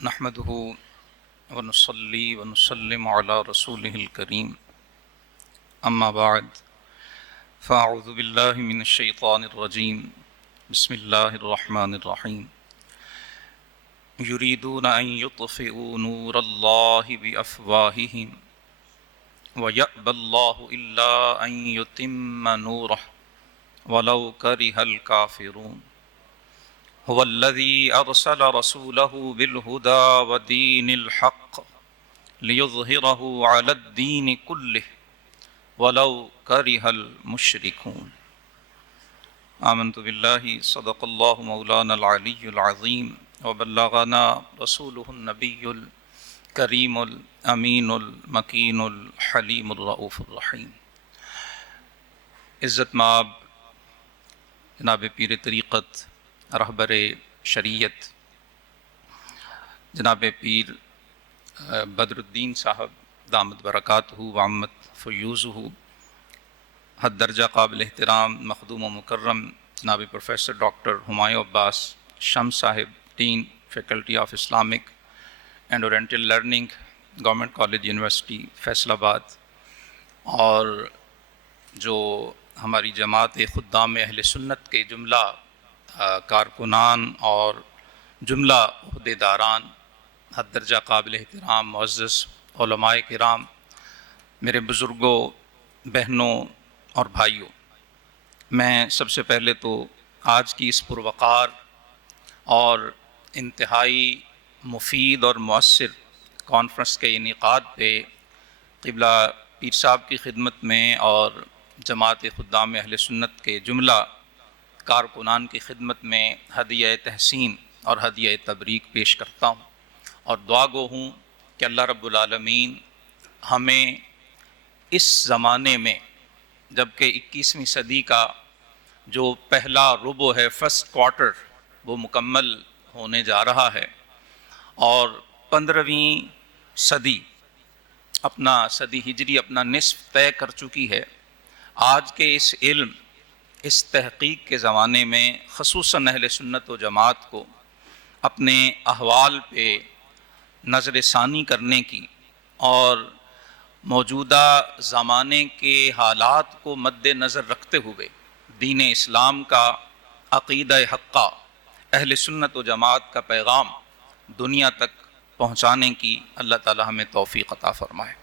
نحمده ونصلي ونسلم على رسوله الكريم اما بعد فاعوذ بالله من الشيطان الرجيم بسم الله الرحمن الرحيم يريدون ان يطفئوا نور الله بافواههم ويأبى الله الا ان يتم نوره ولو كره الكافرون هو الذي أرسل رسوله بالهدى ودين الحق ليظهره على الدين كله ولو كره المشركون آمنت بالله صدق الله مولانا العلي العظيم وبلغنا رسوله النبي الكريم الأمين المكين الحليم الرؤوف الرحيم۔ عزت مآب جناب پیر طریقت رہبر شریعت جناب پیر بدر الدین صاحب دامت برکاتہ وعمت فیوزہ، حد درجہ قابل احترام مخدوم و مکرم جناب پروفیسر ڈاکٹر ہمایوں عباس شمس صاحب، dean faculty of Islamic and oriental learning, government college university Faisalabad, اور جو ہماری جماعت خدام اہل سنت کے جملہ کارکنان اور جملہ عہدیداران، حد درجہ قابل احترام معزز علماء کرام، میرے بزرگوں، بہنوں اور بھائیوں، میں سب سے پہلے تو آج کی اس پروقار اور انتہائی مفید اور مؤثر کانفرنس کے انعقاد پہ قبلہ پیر صاحب کی خدمت میں اور جماعت خدام اہل سنت کے جملہ کارکنان کی خدمت میں ہدیہ تحسین اور ہدیہ تبریک پیش کرتا ہوں، اور دعا گو ہوں کہ اللہ رب العالمین ہمیں اس زمانے میں، جبکہ 21ویں صدی کا جو پہلا ربع ہے، فرسٹ کوارٹر، وہ مکمل ہونے جا رہا ہے، اور 15ویں صدی صدی ہجری اپنا نصف طے کر چکی ہے۔ آج کے اس علم، اس تحقیق کے زمانے میں خصوصاً اہل سنت و جماعت کو اپنے احوال پہ نظر ثانی کرنے کی اور موجودہ زمانے کے حالات کو مد نظر رکھتے ہوئے دین اسلام کا عقیدہ حقہ، اہل سنت و جماعت کا پیغام دنیا تک پہنچانے کی اللہ تعالی ہمیں توفیق عطا فرمائے۔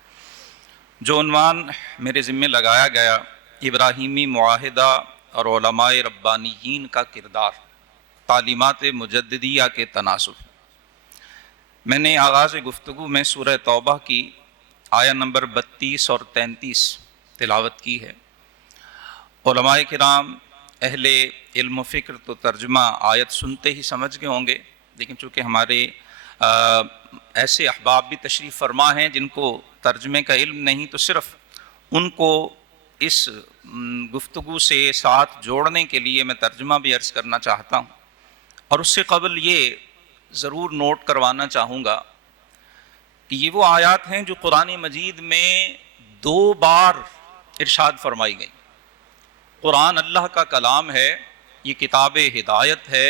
جو عنوان میرے ذمہ لگایا گیا، ابراہیمی معاہدہ اور علماء ربانیین کا کردار، تعلیمات مجددیہ کے تناسب، میں نے آغاز گفتگو میں سورہ توبہ کی آیہ نمبر 32 اور 33 تلاوت کی ہے۔ علماء کرام، اہل علم و فکر تو ترجمہ آیت سنتے ہی سمجھ گئے ہوں گے، لیکن چونکہ ہمارے ایسے احباب بھی تشریف فرما ہیں جن کو ترجمے کا علم نہیں، تو صرف ان کو اس گفتگو سے ساتھ جوڑنے کے لیے میں ترجمہ بھی عرض کرنا چاہتا ہوں، اور اس سے قبل یہ ضرور نوٹ کروانا چاہوں گا کہ یہ وہ آیات ہیں جو قرآن مجید میں 2 بار ارشاد فرمائی گئی۔ قرآن اللہ کا کلام ہے، یہ کتاب ہدایت ہے،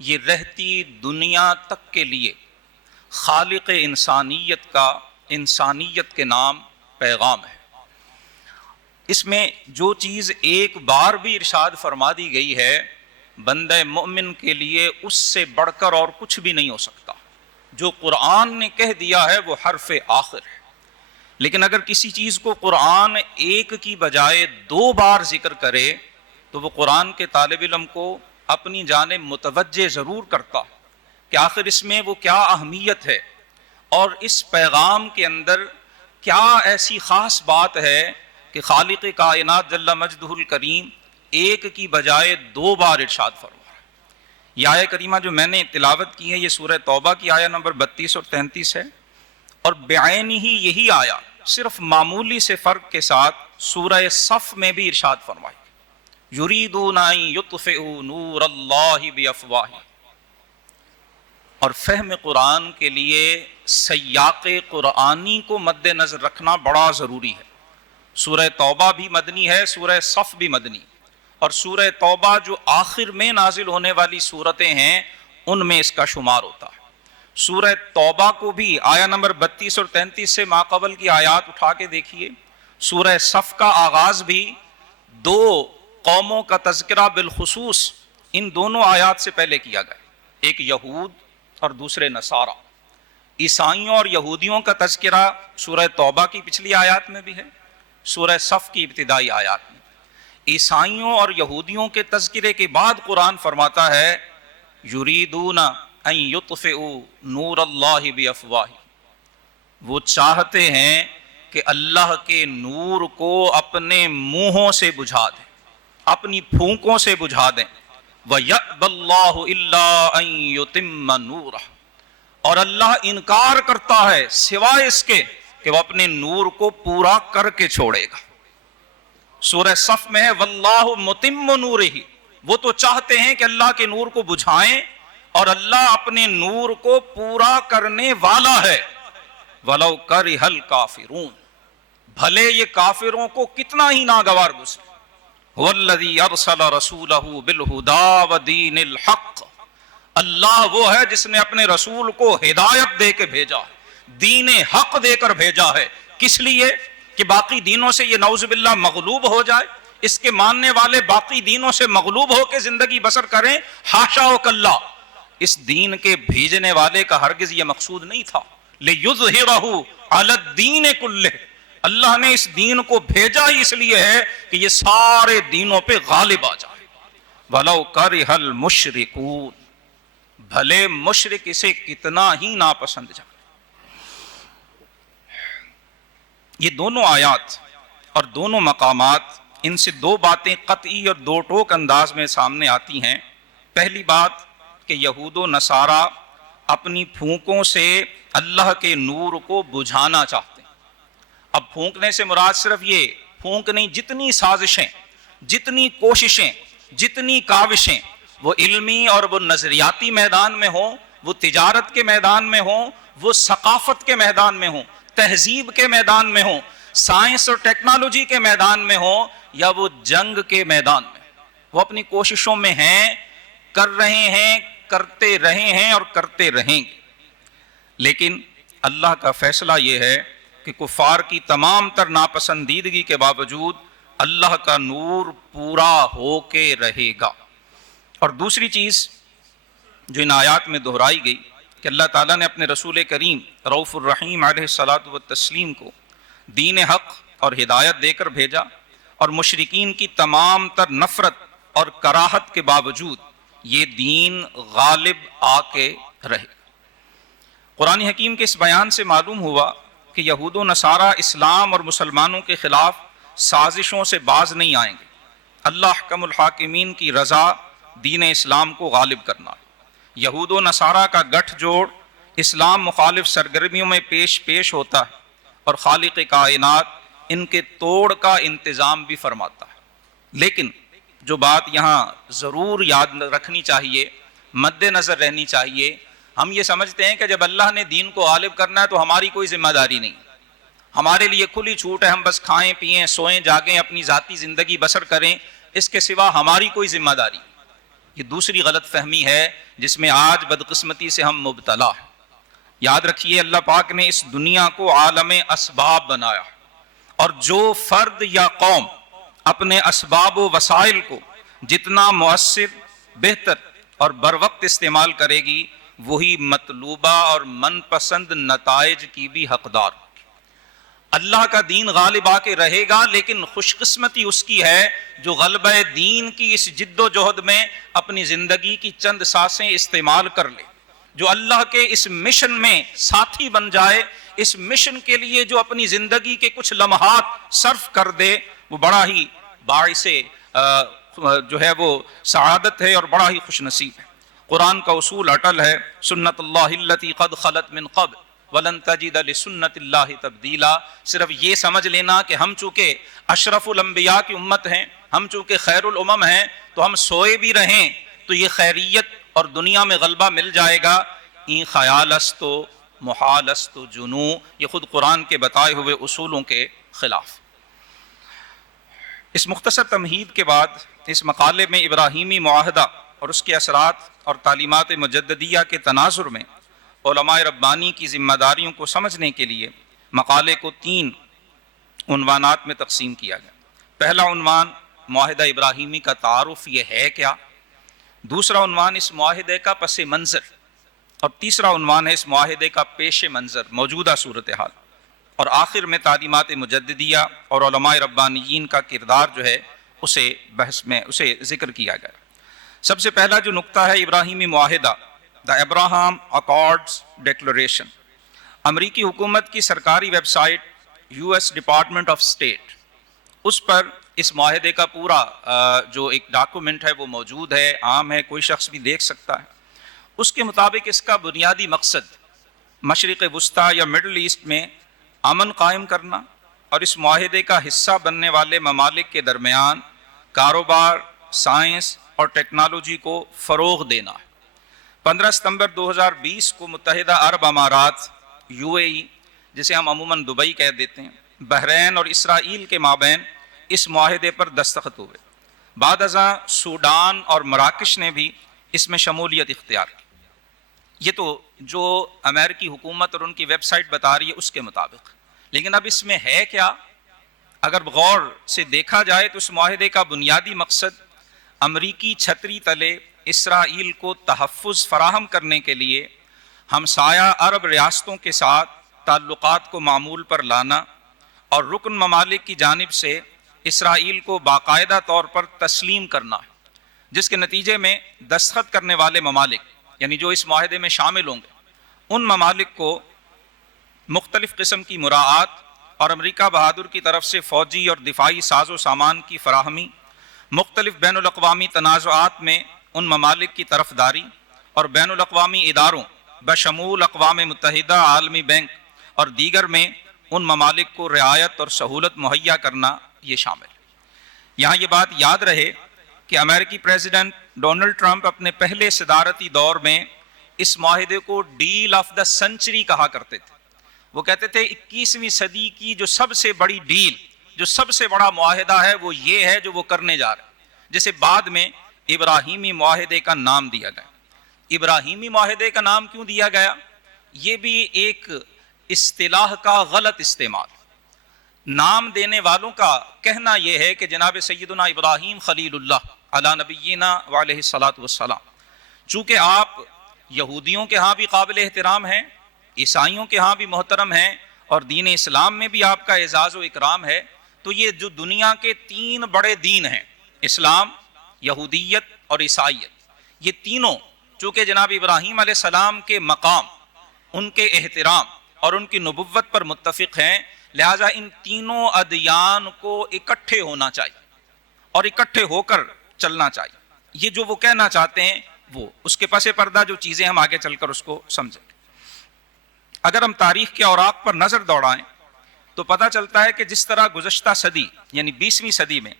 یہ رہتی دنیا تک کے لیے خالق انسانیت کا، انسانیت کے نام پیغام ہے۔ اس میں جو چیز ایک بار بھی ارشاد فرما دی گئی ہے، بندہ مومن کے لیے اس سے بڑھ کر اور کچھ بھی نہیں ہو سکتا۔ جو قرآن نے کہہ دیا ہے وہ حرف آخر ہے، لیکن اگر کسی چیز کو قرآن ایک کی بجائے 2 بار ذکر کرے تو وہ قرآن کے طالب علم کو اپنی جانب متوجہ ضرور کرتا ہے کہ آخر اس میں وہ کیا اہمیت ہے، اور اس پیغام کے اندر کیا ایسی خاص بات ہے کہ خالق کائنات جل مجدہ الکریم ایک کی بجائے 2 بار ارشاد فرما رہا ہے۔ یہ آیہ کریمہ جو میں نے تلاوت کی ہے، یہ سورہ توبہ کی آیہ نمبر 32 اور 33 ہے، اور بعین ہی یہی آیہ صرف معمولی سے فرق کے ساتھ سورہ صف میں بھی ارشاد فرمائی، یریدون ان یطفئوا نور اللہ بافواہہم۔ اور فہم قرآن کے لیے سیاق قرآنی کو مد نظر رکھنا بڑا ضروری ہے۔ سورہ توبہ بھی مدنی ہے، سورہ صف بھی مدنی، اور سورہ توبہ جو آخر میں نازل ہونے والی صورتیں ہیں ان میں اس کا شمار ہوتا ہے۔ سورہ توبہ کو بھی آیا نمبر 32 اور 33 سے ماقبل کی آیات اٹھا کے دیکھیے، سورہ صف کا آغاز بھی دو قوموں کا تذکرہ بالخصوص ان دونوں آیات سے پہلے کیا گیا، ایک یہود اور دوسرے نصارہ۔ عیسائیوں اور یہودیوں کا تذکرہ سورہ توبہ کی پچھلی آیات میں بھی ہے، سورہ صف کی ابتدائی آیات میں۔ عیسائیوں اور یہودیوں کے تذکرے کے بعد قرآن فرماتا ہے یریدون ان یطفئوا نور اللہ بافواہ، وہ چاہتے ہیں کہ اللہ کے نور کو اپنے منہوں سے بجھا دیں، اپنی پھونکوں سے بجھا دیں۔ وَيَأْبَى اللَّهُ إِلَّا أَن يُتِمَّ نُورَهُ، اور اللہ انکار کرتا ہے سوائے اس کے کہ وہ اپنے نور کو پورا کر کے چھوڑے گا۔ سورہ صف میں ہے وَاللَّهُ مُتِمُّ نُورِهِ، وہ تو چاہتے ہیں کہ اللہ کے نور کو بجھائیں اور اللہ اپنے نور کو پورا کرنے والا ہے۔ وَلَوْ كَرِهَ الْكَافِرُونَ، بھلے یہ کافروں کو کتنا ہی ناگوار گزرے۔ هُوَ الَّذِي أَرْسَلَ رَسُولَهُ بِالْهُدَى وَدِينِ الْحَقِّ، اللہ وہ ہے جس نے اپنے رسول کو ہدایت دے کے بھیجا ہے، دین حق دے کر بھیجا ہے۔ کس لیے؟ کہ باقی دینوں سے یہ نعوذ باللہ مغلوب ہو جائے، اس کے ماننے والے باقی دینوں سے مغلوب ہو کے زندگی بسر کریں۔ حاشا و کلا، اس دین کے بھیجنے والے کا ہرگز یہ مقصود نہیں تھا۔ لِيُظْهِرَهُ عَلَى الدِّينِ كُلِّهِ، اللہ نے اس دین کو بھیجا ہی اس لیے ہے کہ یہ سارے دینوں پہ غالب آ جائے۔ وَلَوْ كَرِهَ الْمُشْرِكُونَ، بھلے مشرک اسے کتنا ہی ناپسند جائے۔ یہ دونوں آیات اور دونوں مقامات، ان سے دو باتیں قطعی اور دو ٹوک انداز میں سامنے آتی ہیں۔ پہلی بات کہ یہود و نصارہ اپنی پھونکوں سے اللہ کے نور کو بجھانا چاہتے ہیں۔ اب پھونکنے سے مراد صرف یہ پھونک نہیں، جتنی سازشیں، جتنی کوششیں، جتنی کاوشیں، وہ علمی اور وہ نظریاتی میدان میں ہوں، وہ تجارت کے میدان میں ہوں، وہ ثقافت کے میدان میں ہوں، تہذیب کے میدان میں ہوں، سائنس اور ٹیکنالوجی کے میدان میں ہوں، یا وہ جنگ کے میدان میں، وہ اپنی کوششوں میں ہیں، کر رہے ہیں، کرتے رہے ہیں اور کرتے رہیں گے۔ لیکن اللہ کا فیصلہ یہ ہے کہ کفار کی تمام تر ناپسندیدگی کے باوجود اللہ کا نور پورا ہو کے رہے گا۔ اور دوسری چیز جو ان آیات میں دہرائی گئی کہ اللہ تعالیٰ نے اپنے رسول کریم رؤوف الرحیم علیہ الصلاۃ والتسلیم کو دین حق اور ہدایت دے کر بھیجا، اور مشرکین کی تمام تر نفرت اور کراہت کے باوجود یہ دین غالب آ کے رہے۔ قرآن حکیم کے اس بیان سے معلوم ہوا کہ یہود و نصارہ اسلام اور مسلمانوں کے خلاف سازشوں سے باز نہیں آئیں گے۔ اللہ احکم الحاکمین کی رضا دین اسلام کو غالب کرنا۔ یہود و نصارہ کا گٹھ جوڑ اسلام مخالف سرگرمیوں میں پیش ہوتا ہے، اور خالق کائنات ان کے توڑ کا انتظام بھی فرماتا ہے۔ لیکن جو بات یہاں ضرور یاد رکھنی چاہیے، مد نظر رہنی چاہیے، ہم یہ سمجھتے ہیں کہ جب اللہ نے دین کو غالب کرنا ہے تو ہماری کوئی ذمہ داری نہیں، ہمارے لیے کھلی چھوٹ ہے، ہم بس کھائیں پئیں سوئیں جاگیں اپنی ذاتی زندگی بسر کریں، اس کے سوا ہماری کوئی ذمہ داری۔ یہ دوسری غلط فہمی ہے جس میں آج بدقسمتی سے ہم مبتلا ہیں۔ یاد رکھیے اللہ پاک نے اس دنیا کو عالم اسباب بنایا، اور جو فرد یا قوم اپنے اسباب و وسائل کو جتنا مؤثر، بہتر اور بروقت استعمال کرے گی، وہی مطلوبہ اور من پسند نتائج کی بھی حقدار۔ اللہ کا دین غالب آ کے رہے گا، لیکن خوش قسمتی اس کی ہے جو غلبہ دین کی اس جد و جہد میں اپنی زندگی کی چند سانسیں استعمال کر لے، جو اللہ کے اس مشن میں ساتھی بن جائے، اس مشن کے لیے جو اپنی زندگی کے کچھ لمحات صرف کر دے، وہ بڑا ہی باعث جو ہے وہ سعادت ہے اور بڑا ہی خوش نصیب ہے۔ قرآن کا اصول اٹل ہے، سنت اللہ التی قد خلت من قبل ولن تجد لسنت اللہ تبدیلا۔ صرف یہ سمجھ لینا کہ ہم چونکہ اشرف الانبیاء کی امت ہیں، ہم چونکہ خیر الامم ہیں، تو ہم سوئے بھی رہیں تو یہ خیریت اور دنیا میں غلبہ مل جائے گا، این خیال است و محال است و جنو، یہ خود قرآن کے بتائے ہوئے اصولوں کے خلاف۔ اس مختصر تمہید کے بعد اس مقالے میں ابراہیمی معاہدہ اور اس کے اثرات اور تعلیمات مجددیہ کے تناظر میں علماء ربانی کی ذمہ داریوں کو سمجھنے کے لیے مقالے کو 3 عنوانات میں تقسیم کیا گیا۔ پہلا عنوان معاہدہ ابراہیمی کا تعارف، یہ ہے کیا؟ دوسرا عنوان اس معاہدے کا پس منظر، اور تیسرا عنوان ہے اس معاہدے کا پیش منظر، موجودہ صورتحال، اور آخر میں تعلیمات مجددیہ اور علماء ربانیین کا کردار جو ہے اسے بحث میں اسے ذکر کیا گیا۔ سب سے پہلا جو نقطہ ہے ابراہیمی معاہدہ، دا ابراہم اکارڈز ڈیکلریشن، امریکی حکومت کی سرکاری website US department of state, اس پر اس معاہدے کا پورا جو ایک ڈاکومنٹ ہے وہ موجود ہے، عام ہے، کوئی شخص بھی دیکھ سکتا ہے۔ اس کے مطابق اس کا بنیادی مقصد مشرق وسطیٰ یا مڈل ایسٹ میں امن قائم کرنا اور اس معاہدے کا حصہ بننے والے ممالک کے درمیان کاروبار، سائنس اور ٹیکنالوجی کو فروغ دینا ہے۔ 15 ستمبر 2020 کو متحدہ عرب امارات UAE، جسے ہم عموماً دبئی کہہ دیتے ہیں، بحرین اور اسرائیل کے مابین اس معاہدے پر دستخط ہوئے۔ بعد ازاں سوڈان اور مراکش نے بھی اس میں شمولیت اختیار کی۔ یہ تو جو امریکی حکومت اور ان کی ویب سائٹ بتا رہی ہے اس کے مطابق، لیکن اب اس میں ہے کیا؟ اگر غور سے دیکھا جائے تو اس معاہدے کا بنیادی مقصد امریکی چھتری تلے اسرائیل کو تحفظ فراہم کرنے کے لیے ہمسایہ عرب ریاستوں کے ساتھ تعلقات کو معمول پر لانا اور رکن ممالک کی جانب سے اسرائیل کو باقاعدہ طور پر تسلیم کرنا ہے، جس کے نتیجے میں دستخط کرنے والے ممالک، یعنی جو اس معاہدے میں شامل ہوں گے، ان ممالک کو مختلف قسم کی مراعات اور امریکہ بہادر کی طرف سے فوجی اور دفاعی ساز و سامان کی فراہمی، مختلف بین الاقوامی تنازعات میں ان ممالک کی طرفداری اور بین الاقوامی اداروں بشمول اقوام متحدہ، عالمی بینک اور دیگر میں ان ممالک کو رعایت اور سہولت مہیا کرنا یہ شامل ہے۔ یہاں یہ بات یاد رہے کہ امریکی پریزیڈنٹ ڈونلڈ ٹرمپ اپنے پہلے صدارتی دور میں اس معاہدے کو ڈیل آف دا سنچری کہا کرتے تھے۔ وہ کہتے تھے 21ویں صدی کی جو سب سے بڑی ڈیل، جو سب سے بڑا معاہدہ ہے وہ یہ ہے جو وہ کرنے جا رہے ہیں، جسے بعد میں ابراہیمی معاہدے کا نام دیا گیا۔ ابراہیمی معاہدے کا نام کیوں دیا گیا؟ یہ بھی ایک اصطلاح کا غلط استعمال۔ نام دینے والوں کا کہنا یہ ہے کہ جناب سیدنا ابراہیم خلیل اللہ علی نبینا وعلیہ الصلاۃ والسلام، چونکہ آپ یہودیوں کے ہاں بھی قابل احترام ہیں، عیسائیوں کے ہاں بھی محترم ہیں، اور دین اسلام میں بھی آپ کا اعزاز و اکرام ہے، تو یہ جو دنیا کے 3 بڑے دین ہیں، اسلام، یہودیت اور عیسائیت، یہ تینوں چونکہ جناب ابراہیم علیہ السلام کے مقام، ان کے احترام اور ان کی نبوت پر متفق ہیں، لہٰذا ان تینوں ادیان کو اکٹھے ہونا چاہیے اور اکٹھے ہو کر چلنا چاہیے۔ یہ جو وہ کہنا چاہتے ہیں وہ اس کے پس پردہ جو چیزیں ہم آگے چل کر اس کو سمجھیں گے۔ اگر ہم تاریخ کے اوراق پر نظر دوڑائیں تو پتہ چلتا ہے کہ جس طرح گزشتہ صدی یعنی 20ویں صدی میں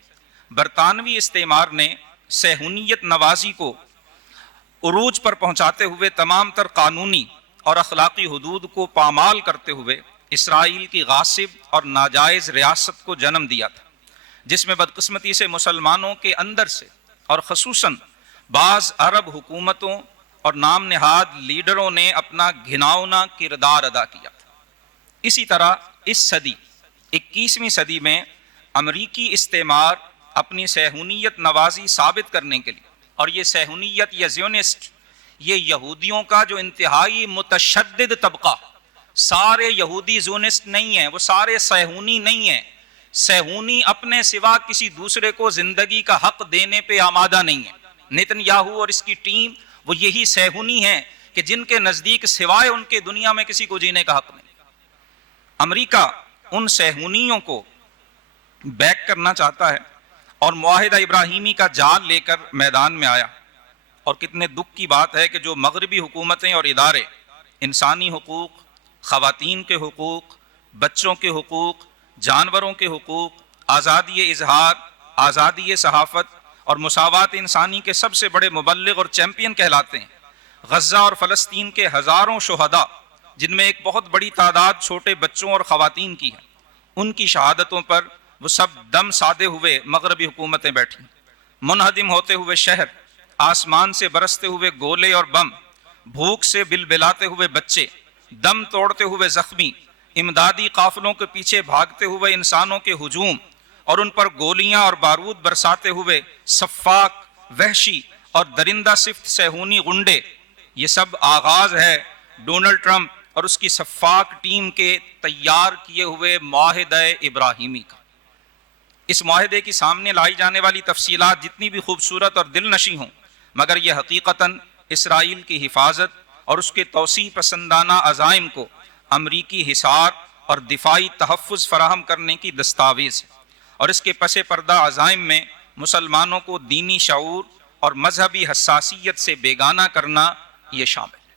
برطانوی استعمار نے صہیونیت نوازی کو عروج پر پہنچاتے ہوئے تمام تر قانونی اور اخلاقی حدود کو پامال کرتے ہوئے اسرائیل کی غاصب اور ناجائز ریاست کو جنم دیا تھا، جس میں بدقسمتی سے مسلمانوں کے اندر سے اور خصوصاً بعض عرب حکومتوں اور نام نہاد لیڈروں نے اپنا گھناؤنا کردار ادا کیا تھا۔ اسی طرح اس صدی 21ویں صدی میں امریکی استعمار اپنی صہیونیت نوازی ثابت کرنے کے لیے، اور یہ صہیونیت یا زیونسٹ، یہ یہودیوں کا جو انتہائی متشدد طبقہ، سارے یہودی زیونسٹ نہیں ہیں، وہ سارے صہیونی نہیں ہیں، صہیونی اپنے سوا کسی دوسرے کو زندگی کا حق دینے پہ آمادہ نہیں ہے۔ نیتن یاہو اور اس کی ٹیم وہ یہی صہیونی ہیں کہ جن کے نزدیک سوائے ان کے دنیا میں کسی کو جینے کا حق نہیں۔ امریکہ ان صہیونیوں کو بیک کرنا چاہتا ہے اور معاہدہ ابراہیمی کا جال لے کر میدان میں آیا، اور کتنے دکھ کی بات ہے کہ جو مغربی حکومتیں اور ادارے انسانی حقوق، خواتین کے حقوق، بچوں کے حقوق، جانوروں کے حقوق، آزادی اظہار، آزادی صحافت اور مساوات انسانی کے سب سے بڑے مبلغ اور چیمپئن کہلاتے ہیں، غزہ اور فلسطین کے ہزاروں شہداء، جن میں ایک بہت بڑی تعداد چھوٹے بچوں اور خواتین کی ہے، ان کی شہادتوں پر وہ سب دم سادے ہوئے مغربی حکومتیں بیٹھیں۔ منہدم ہوتے ہوئے شہر، آسمان سے برستے ہوئے گولے اور بم، بھوک سے بلبلاتے ہوئے بچے، دم توڑتے ہوئے زخمی، امدادی قافلوں کے پیچھے بھاگتے ہوئے انسانوں کے ہجوم اور ان پر گولیاں اور بارود برساتے ہوئے سفاک، وحشی اور درندہ صفت صہیونی غنڈے، یہ سب آغاز ہے ڈونلڈ ٹرمپ اور اس کی سفاک ٹیم کے تیار کیے ہوئے معاہدہ ابراہیمی کا۔ اس معاہدے کی سامنے لائی جانے والی تفصیلات جتنی بھی خوبصورت اور دل نشیں ہوں، مگر یہ حقیقتاً اسرائیل کی حفاظت اور اس کے توسیع پسندانہ عزائم کو امریکی حصار اور دفاعی تحفظ فراہم کرنے کی دستاویز ہے، اور اس کے پس پردہ عزائم میں مسلمانوں کو دینی شعور اور مذہبی حساسیت سے بیگانہ کرنا یہ شامل ہے۔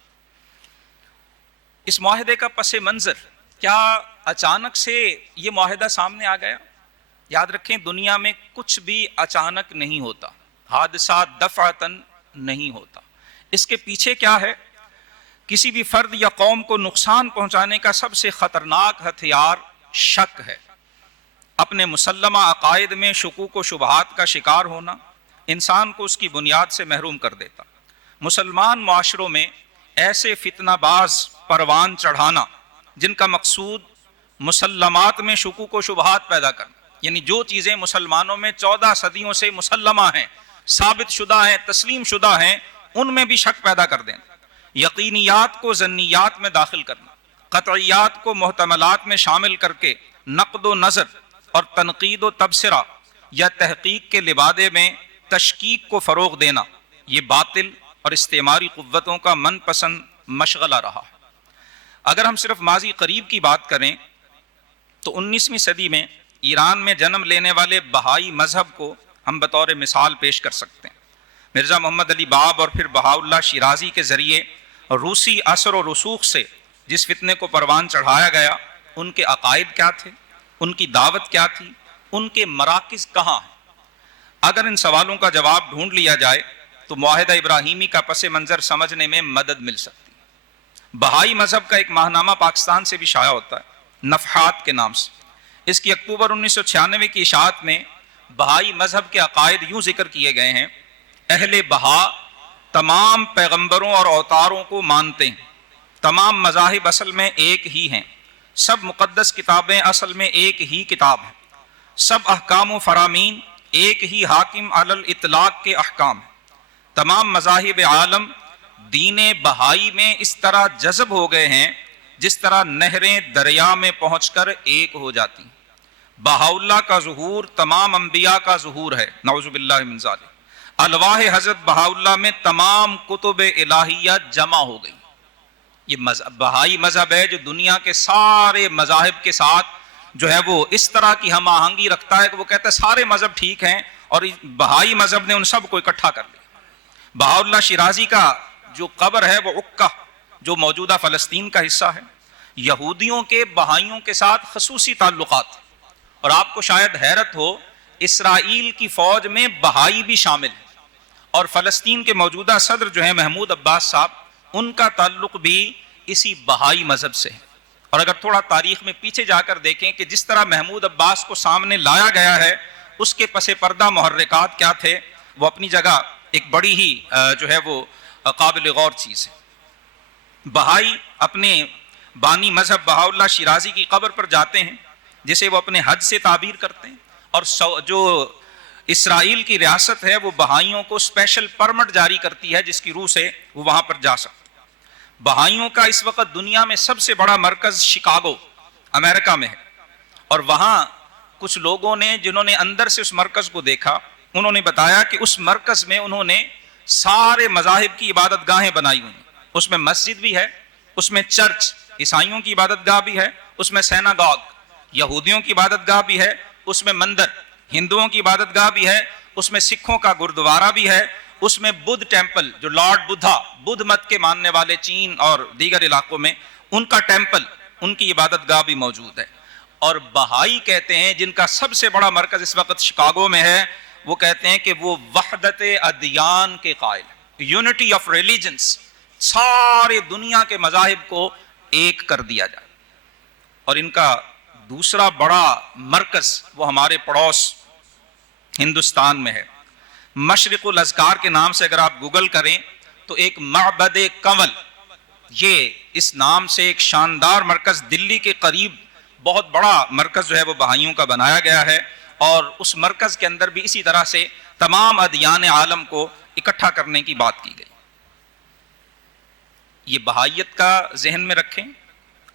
اس معاہدے کا پس منظر کیا اچانک سے یہ معاہدہ سامنے آ گیا؟ یاد رکھیں، دنیا میں کچھ بھی اچانک نہیں ہوتا، حادثات دفعتاً نہیں ہوتا۔ اس کے پیچھے کیا ہے؟ کسی بھی فرد یا قوم کو نقصان پہنچانے کا سب سے خطرناک ہتھیار شک ہے۔ اپنے مسلمہ عقائد میں شکوک و شبہات کا شکار ہونا انسان کو اس کی بنیاد سے محروم کر دیتا۔ مسلمان معاشروں میں ایسے فتنہ باز پروان چڑھانا جن کا مقصود مسلمات میں شکوک و شبہات پیدا کرنا، یعنی جو چیزیں مسلمانوں میں 14 صدیوں سے مسلمہ ہیں، ثابت شدہ ہیں، تسلیم شدہ ہیں، ان میں بھی شک پیدا کر دینا، یقینیات کو ظنیات میں داخل کرنا، قطعیات کو محتملات میں شامل کر کے نقد و نظر اور تنقید و تبصرہ یا تحقیق کے لبادے میں تشکیک کو فروغ دینا، یہ باطل اور استعماری قوتوں کا من پسند مشغلہ رہا ہے۔ اگر ہم صرف ماضی قریب کی بات کریں تو 19ویں صدی میں ایران میں جنم لینے والے بہائی مذہب کو ہم بطور مثال پیش کر سکتے ہیں۔ مرزا محمد علی باب اور پھر بہاؤاللہ شیرازی کے ذریعے روسی اثر و رسوخ سے جس فتنے کو پروان چڑھایا گیا، ان کے عقائد کیا تھے، ان کی دعوت کیا تھی، ان کے مراکز کہاں ہیں؟ اگر ان سوالوں کا جواب ڈھونڈ لیا جائے تو معاہدہ ابراہیمی کا پس منظر سمجھنے میں مدد مل سکتی ہے۔ بہائی مذہب کا ایک ماہنامہ پاکستان سے بھی شائع ہوتا ہے، نفحات کے نام سے۔ اس کی اکتوبر 1996 کی اشاعت میں بہائی مذہب کے عقائد یوں ذکر کیے گئے ہیں: اہل بہا تمام پیغمبروں اور اوتاروں کو مانتے ہیں، تمام مذاہب اصل میں ایک ہی ہیں، سب مقدس کتابیں اصل میں ایک ہی کتاب ہیں، سب احکام و فرامین ایک ہی حاکم علی الاطلاق کے احکام ہیں، تمام مذاہب عالم دین بہائی میں اس طرح جذب ہو گئے ہیں جس طرح نہریں دریا میں پہنچ کر ایک ہو جاتی ہیں۔ بہاءاللہ کا ظہور تمام انبیاء کا ظہور ہے، نعوذ باللہ من ذالک۔ الواح حضرت بہاءاللہ میں تمام کتب الہیہ جمع ہو گئی۔ یہ بہائی مذہب ہے جو دنیا کے سارے مذاہب کے ساتھ جو ہے وہ اس طرح کی ہم آہنگی رکھتا ہے کہ وہ کہتا ہے سارے مذہب ٹھیک ہیں، اور بہائی مذہب نے ان سب کو اکٹھا کر لیا۔ بہاؤاللہ شیرازی کا جو قبر ہے وہ عکہ، جو موجودہ فلسطین کا حصہ ہے، یہودیوں کے بہائیوں کے ساتھ خصوصی تعلقات، اور آپ کو شاید حیرت ہو اسرائیل کی فوج میں بہائی بھی شامل ہے، اور فلسطین کے موجودہ صدر جو ہیں محمود عباس صاحب، ان کا تعلق بھی اسی بہائی مذہب سے ہے۔ اور اگر تھوڑا تاریخ میں پیچھے جا کر دیکھیں کہ جس طرح محمود عباس کو سامنے لایا گیا ہے، اس کے پس پردہ محرکات کیا تھے، وہ اپنی جگہ ایک بڑی ہی جو ہے وہ قابل غور چیز ہے۔ بہائی اپنے بانی مذہب بہاؤاللہ شیرازی کی قبر پر جاتے ہیں، جسے وہ اپنے حج سے تعبیر کرتے ہیں، اور جو اسرائیل کی ریاست ہے وہ بہائیوں کو اسپیشل پرمٹ جاری کرتی ہے جس کی روح سے وہ وہاں پر جا سکتے۔ بہائیوں کا اس وقت دنیا میں سب سے بڑا مرکز شکاگو امریکہ میں ہے، اور وہاں کچھ لوگوں نے جنہوں نے اندر سے اس مرکز کو دیکھا، انہوں نے بتایا کہ اس مرکز میں انہوں نے سارے مذاہب کی عبادت گاہیں بنائی ہوئی ہیں۔ اس میں مسجد بھی ہے، اس میں چرچ عیسائیوں کی عبادت گاہ بھی ہے، اس میں سیناگاگ یہودیوں کی عبادت گاہ بھی ہے، اس میں مندر ہندوؤں کی عبادت گاہ بھی ہے، اس میں سکھوں کا گردوارہ بھی ہے، اس میں بدھ ٹیمپل جو لارڈ بدھا بدھ مت کے ماننے والے چین اور دیگر علاقوں میں ان کا ٹیمپل، ان کی عبادت گاہ بھی موجود ہے۔ اور بہائی کہتے ہیں، جن کا سب سے بڑا مرکز اس وقت شکاگو میں ہے، وہ کہتے ہیں کہ وہ وحدت ادیان کے قائل ہیں، یونٹی آف ریلیجنس، سارے دنیا کے مذاہب کو ایک کر دیا جائے۔ اور ان کا دوسرا بڑا مرکز وہ ہمارے پڑوس ہندوستان میں ہے، مشرق الاذکار کے نام سے اگر آپ گوگل کریں تو ایک معبد کنول، یہ اس نام سے ایک شاندار مرکز دلی کے قریب بہت بڑا مرکز جو ہے وہ بہائیوں کا بنایا گیا ہے، اور اس مرکز کے اندر بھی اسی طرح سے تمام ادیان عالم کو اکٹھا کرنے کی بات کی گئی۔ یہ بہائیت کا ذہن میں رکھیں۔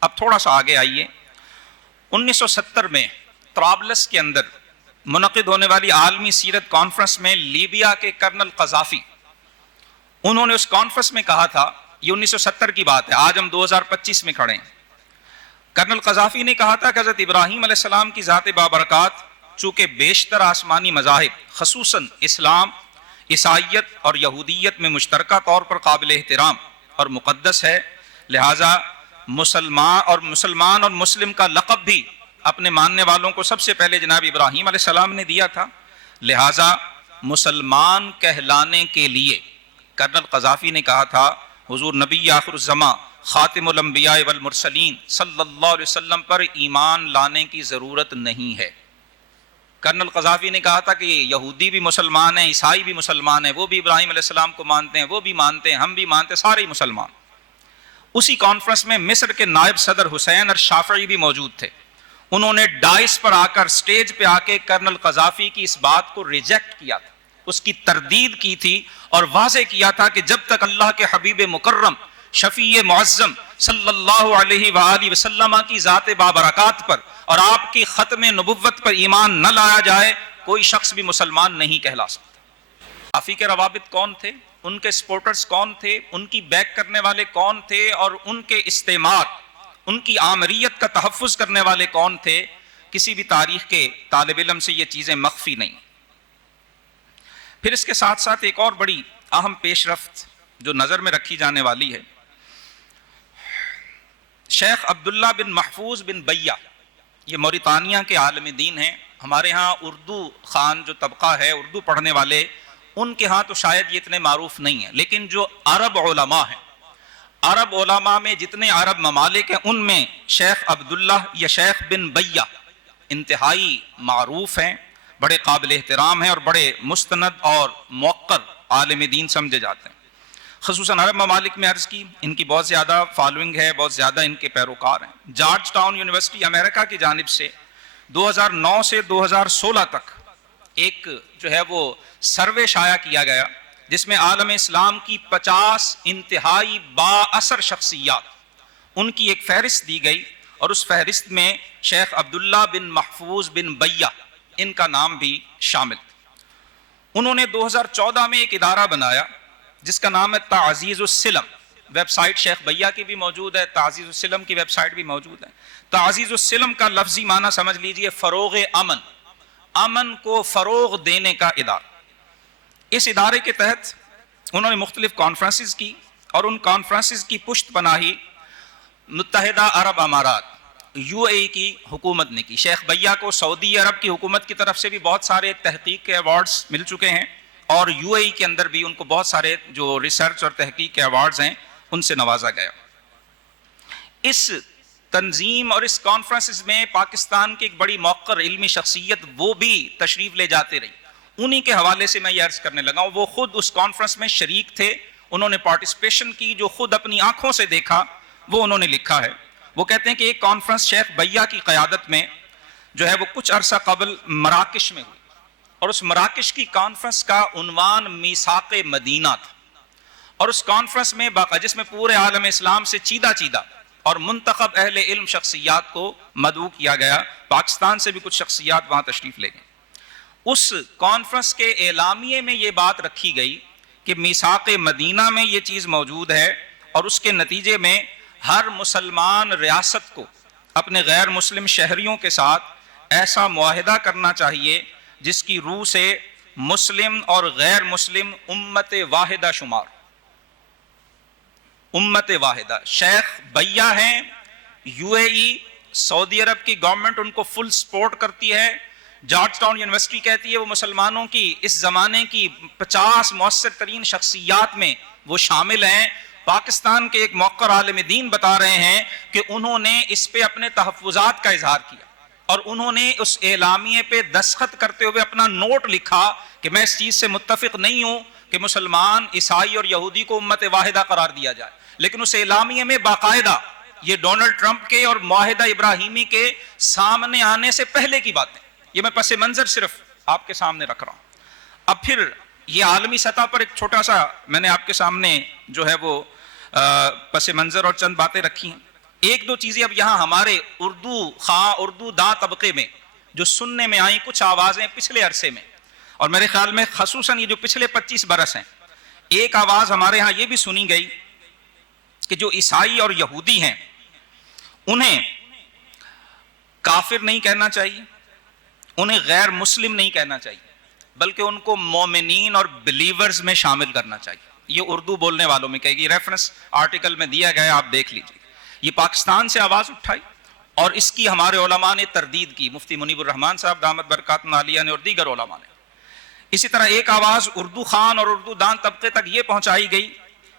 اب تھوڑا سا آگے آئیے، 1970 میں طرابلس کے اندر منعقد ہونے والی عالمی سیرت کانفرنس میں لیبیا کے کرنل قذافی، انہوں نے اس کانفرنس میں کہا تھا، یہ 1970 کی بات ہے، آج ہم 2025 میں کھڑے ہیں، کرنل قذافی نے کہا تھا کہ حضرت ابراہیم علیہ السلام کی ذات بابرکات چونکہ بیشتر آسمانی مذاہب خصوصاً اسلام، عیسائیت اور یہودیت میں مشترکہ طور پر قابل احترام اور مقدس ہے، لہٰذا مسلمان اور مسلم کا لقب بھی اپنے ماننے والوں کو سب سے پہلے جناب ابراہیم علیہ السلام نے دیا تھا، لہٰذا مسلمان کہلانے کے لیے کرنل قذافی نے کہا تھا حضور نبی آخر الزماں خاتم الانبیاء والمرسلین صلی اللہ علیہ وسلم پر ایمان لانے کی ضرورت نہیں ہے۔ کرنل قذافی نے کہا تھا کہ یہودی بھی مسلمان ہیں، عیسائی بھی مسلمان ہیں، وہ بھی ابراہیم علیہ السلام کو مانتے ہیں، وہ بھی مانتے ہیں، ہم بھی مانتے ہیں، سارے ہی مسلمان۔ اسی کانفرنس میں مصر کے نائب صدر حسین الشافعی بھی موجود تھے، انہوں نے ڈائس پر آ کر، سٹیج پہ آ کے کرنل قذافی کی اس بات کو ریجیکٹ کیا تھا، اس کی تردید کی تھی اور واضح کیا تھا کہ جب تک اللہ کے حبیب مکرم شفیع معظم صلی اللہ علیہ وآلہ وسلم کی ذات بابرکات پر اور آپ کی ختم نبوت پر ایمان نہ لایا جائے، کوئی شخص بھی مسلمان نہیں کہلا سکتا۔ قذافی کے روابط کون تھے، ان کے سپورٹرز کون تھے، ان کی بیک کرنے والے کون تھے، اور ان کے استعمار، ان کی آمریت کا تحفظ کرنے والے کون تھے، کسی بھی تاریخ کے طالب علم سے یہ چیزیں مخفی نہیں۔ پھر اس کے ساتھ ساتھ ایک اور بڑی اہم پیش رفت جو نظر میں رکھی جانے والی ہے، شیخ عبداللہ بن محفوظ بن بیا، یہ موریتانیہ کے عالم دین ہیں۔ ہمارے ہاں اردو خوان جو طبقہ ہے، اردو پڑھنے والے، ان کے ہاں تو شاید یہ اتنے معروف نہیں ہیں، لیکن جو عرب علماء ہیں، عرب علماء میں جتنے عرب ممالک ہیں، ان میں شیخ عبداللہ یا شیخ بن بیا انتہائی معروف ہیں، بڑے قابل احترام ہیں اور بڑے مستند اور موقر عالم دین سمجھے جاتے ہیں۔ خصوصاً عرب ممالک میں عرض کی، ان کی بہت زیادہ فالوئنگ ہے، بہت زیادہ ان کے پیروکار ہیں۔ جارج ٹاؤن یونیورسٹی امریکہ کی جانب سے 2009 سے 2016 تک ایک جو ہے وہ سروے شائع کیا گیا، جس میں عالم اسلام کی 50 انتہائی با اثر شخصیات، ان کی ایک فہرست دی گئی، اور اس فہرست میں شیخ عبداللہ بن محفوظ بن بیا ان کا نام بھی شامل۔ انہوں نے 2014 میں ایک ادارہ بنایا جس کا نام ہے تعزیز السلم، ویب سائٹ شیخ بیا کی بھی موجود ہے، تعزیز السلم کی ویب سائٹ بھی موجود ہے۔ تعزیز السلم کا لفظی معنی سمجھ لیجئے فروغ امن، امن کو فروغ دینے کا ادارہ۔ اس ادارے کے تحت انہوں نے مختلف کانفرنسز کی، اور ان کانفرنسز کی پشت پناہی متحدہ عرب امارات UAE کی حکومت نے کی۔ شیخ بیا کو سعودی عرب کی حکومت کی طرف سے بھی بہت سارے تحقیق کے ایوارڈز مل چکے ہیں، اور UAE کے اندر بھی ان کو بہت سارے جو ریسرچ اور تحقیق کے ایوارڈز ہیں ان سے نوازا گیا۔ اس تنظیم اور اس کانفرنسز میں پاکستان کی ایک بڑی موقر علمی شخصیت وہ بھی تشریف لے جاتے رہی، انہی کے حوالے سے میں یہ عرض کرنے لگا ہوں۔ وہ خود اس کانفرنس میں شریک تھے، انہوں نے پارٹیسپیشن کی، جو خود اپنی آنکھوں سے دیکھا وہ انہوں نے لکھا ہے۔ وہ کہتے ہیں کہ ایک کانفرنس شیخ بیا کی قیادت میں جو ہے وہ کچھ عرصہ قبل مراکش میں ہوئی، اور اس مراکش کی کانفرنس کا عنوان میثاق مدینہ تھا، اور اس کانفرنس میں جس میں پورے عالم اسلام سے چیدہ اور منتخب اہل علم شخصیات کو مدعو کیا گیا، پاکستان سے بھی کچھ شخصیات وہاں تشریف لے گئے۔ اس کانفرنس کے اعلامیے میں یہ بات رکھی گئی کہ میثاق مدینہ میں یہ چیز موجود ہے، اور اس کے نتیجے میں ہر مسلمان ریاست کو اپنے غیر مسلم شہریوں کے ساتھ ایسا معاہدہ کرنا چاہیے جس کی روح سے مسلم اور غیر مسلم امت واحدہ شمار، امت واحدہ۔ شیخ بیا ہیں، UAE سعودی عرب کی گورنمنٹ ان کو فل سپورٹ کرتی ہے۔ جارج ٹاؤن یونیورسٹی کہتی ہے وہ مسلمانوں کی اس زمانے کی 50 مؤثر ترین شخصیات میں وہ شامل ہیں۔ پاکستان کے ایک موقر عالم دین بتا رہے ہیں کہ انہوں نے اس پہ اپنے تحفظات کا اظہار کیا، اور انہوں نے اس اعلامیے پہ دستخط کرتے ہوئے اپنا نوٹ لکھا کہ میں اس چیز سے متفق نہیں ہوں کہ مسلمان، عیسائی اور یہودی کو امت واحدہ قرار دیا جائے، لیکن اس اعلامیے میں باقاعدہ یہ ڈونلڈ ٹرمپ کے اور معاہدہ ابراہیمی کے سامنے آنے سے پہلے کی باتیں، یہ میں پس منظر صرف آپ کے سامنے رکھ رہا ہوں۔ اب پھر یہ عالمی سطح پر ایک چھوٹا سا میں نے آپ کے سامنے جو ہے وہ پس منظر اور چند باتیں رکھی ہیں۔ ایک دو چیزیں اب یہاں ہمارے اردو داں طبقے میں جو سننے میں آئیں کچھ آوازیں پچھلے عرصے میں، اور میرے خیال میں خصوصاً یہ جو پچھلے 25 برس ہیں، ایک آواز ہمارے ہاں یہ بھی سنی گئی کہ جو عیسائی اور یہودی ہیں انہیں کافر نہیں کہنا چاہیے، انہیں غیر مسلم نہیں کہنا چاہیے، بلکہ ان کو مومنین اور بلیورز میں شامل کرنا چاہیے۔ یہ اردو بولنے والوں میں کہے گی، ریفرنس آرٹیکل میں دیا گیا، آپ دیکھ لیجیے۔ یہ پاکستان سے آواز اٹھائی اور اس کی ہمارے علماء نے تردید کی، مفتی منیب الرحمان صاحب دامت برکاتہ عالیہ نے اور دیگر علماء نے۔ اسی طرح ایک آواز اردو خان اور اردو دان طبقے تک یہ پہنچائی گئی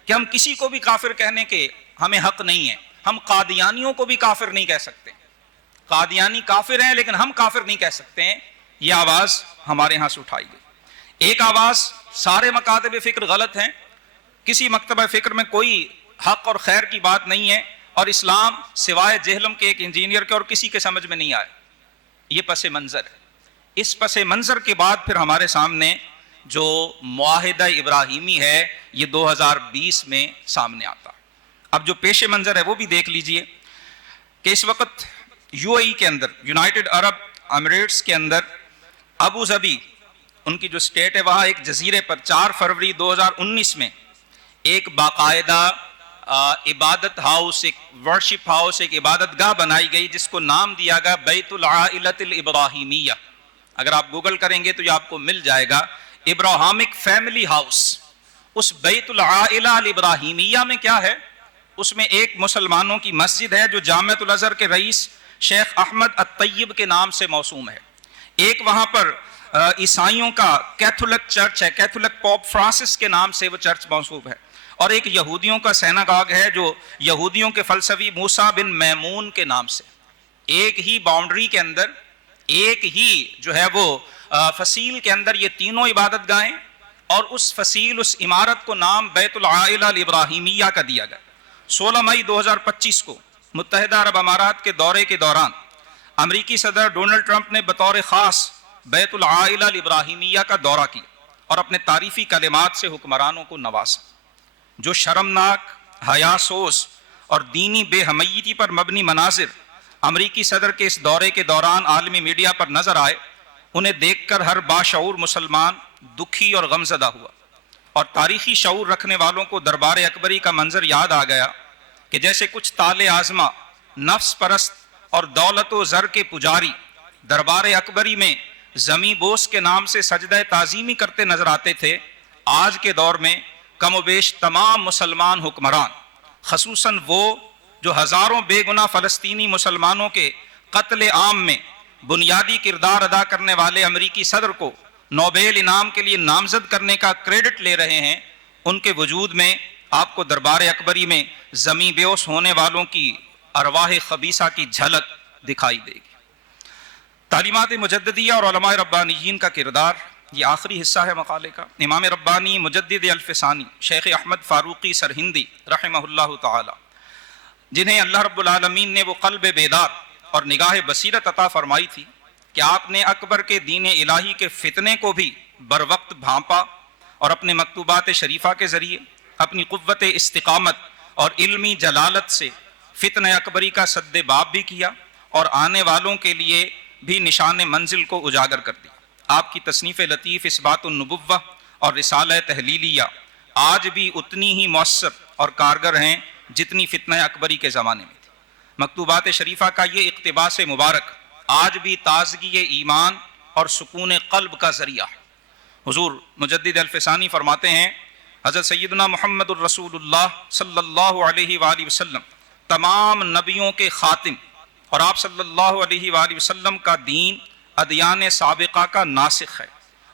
کہ ہم کسی کو بھی کافر کہنے کے ہمیں حق نہیں ہے، ہم قادیانیوں کو بھی کافر نہیں کہہ سکتے، قادیانی کافر ہیں لیکن ہم کافر نہیں کہہ سکتے ہیں۔ یہ آواز ہمارے ہاں سے اٹھائی گئی۔ ایک آواز، سارے مکاتب فکر غلط ہیں، کسی مکتبہ فکر میں کوئی حق اور خیر کی بات نہیں ہے، اور اسلام سوائے جہلم کے ایک انجینئر کے اور کسی کے سمجھ میں نہیں آئے۔ یہ پس منظر ہے۔ اس پس منظر کے بعد پھر ہمارے سامنے جو معاہدہ ابراہیمی ہے یہ 2020 میں سامنے آتا۔ اب جو پیش منظر ہے وہ بھی دیکھ لیجئے کہ اس وقت یو اے ای کے اندر، یونائٹڈ عرب امریٹس کے اندر، ابو ظبی ان کی جو اسٹیٹ ہے، وہاں ایک جزیرے پر 4 فروری 2019 میں ایک باقاعدہ عبادت ہاؤس، ایک ورشپ ہاؤس، ایک عبادت گاہ بنائی گئی جس کو نام دیا گیا بیت العائلۃ الابراہیمیہ۔ اگر آپ گوگل کریں گے تو یہ آپ کو مل جائے گا، ابراہامک فیملی ہاؤس۔ اس بیت العائلہ الابراہیمیہ میں کیا ہے؟ اس میں ایک مسلمانوں کی مسجد ہے جو جامعۃ الازہر کے رئیس شیخ احمد الطیب کے نام سے موسوم ہے۔ ایک وہاں پر عیسائیوں کا کیتھولک چرچ ہے، کیتھولک پوپ فرانسس کے نام سے وہ چرچ موسوم ہے، اور ایک یہودیوں کا سیناگاگ ہے جو یہودیوں کے فلسفی موسیٰ بن میمون کے نام سے۔ ایک ہی باؤنڈری کے اندر، ایک ہی جو ہے وہ فصیل کے اندر یہ تینوں عبادت گاہیں، اور اس فصیل، اس عمارت کو نام بیت العائلہ الابراہیمیہ کا دیا گیا۔ 16 مئی 2025 کو متحدہ عرب امارات کے دورے کے دوران امریکی صدر ڈونلڈ ٹرمپ نے بطور خاص بیت العائلہ الابراہیمیہ کا دورہ کیا اور اپنے تعریفی کلمات سے حکمرانوں کو نوازا۔ جو شرمناک، حیاسوس اور دینی بے حمیتی پر مبنی مناظر امریکی صدر کے اس دورے کے دوران عالمی میڈیا پر نظر آئے، انہیں دیکھ کر ہر باشعور مسلمان دکھی اور غمزدہ ہوا، اور تاریخی شعور رکھنے والوں کو دربار اکبری کا منظر یاد آ گیا کہ جیسے کچھ طالع آزما، نفس پرست اور دولت و زر کے پجاری دربار اکبری میں زمیں بوس کے نام سے سجدہ تعظیمی کرتے نظر آتے تھے، آج کے دور میں کم و بیش تمام مسلمان حکمران، خصوصاً وہ جو ہزاروں بے گناہ فلسطینی مسلمانوں کے قتل عام میں بنیادی کردار ادا کرنے والے امریکی صدر کو نوبیل انعام کے لیے نامزد کرنے کا کریڈٹ لے رہے ہیں، ان کے وجود میں آپ کو دربار اکبری میں زمیں بیوس ہونے والوں کی ارواح خبیثہ کی جھلک دکھائی دے گی۔ تعلیمات مجددیہ اور علماء ربانیین کا کردار، یہ آخری حصہ ہے مقالے کا۔ امام ربانی مجدد الفسانی شیخ احمد فاروقی سرہندی رحمہ اللہ تعالی، جنہیں اللہ رب العالمین نے وہ قلب بیدار اور نگاہ بصیرت عطا فرمائی تھی کہ آپ نے اکبر کے دین الہی کے فتنے کو بھی بروقت بھانپا، اور اپنے مکتوبات شریفہ کے ذریعے اپنی قوت استقامت اور علمی جلالت سے فتنہ اکبری کا سد باب بھی کیا، اور آنے والوں کے لیے بھی نشان منزل کو اجاگر کر دیا۔ آپ کی تصنیف لطیف اثبات النبوہ اور رسالہ تحلیلیہ آج بھی اتنی ہی مؤثر اور کارگر ہیں جتنی فتنہ اکبری کے زمانے میں تھی۔ مکتوبات شریفہ کا یہ اقتباس مبارک آج بھی تازگی ایمان اور سکون قلب کا ذریعہ ہے۔ حضور مجدد الفسانی فرماتے ہیں، حضرت سیدنا محمد الرسول اللہ صلی اللہ علیہ وآلہ وسلم تمام نبیوں کے خاتم، اور آپ صلی اللہ علیہ وآلہ وسلم کا دین ادیان سابقہ کا ناسخ ہے،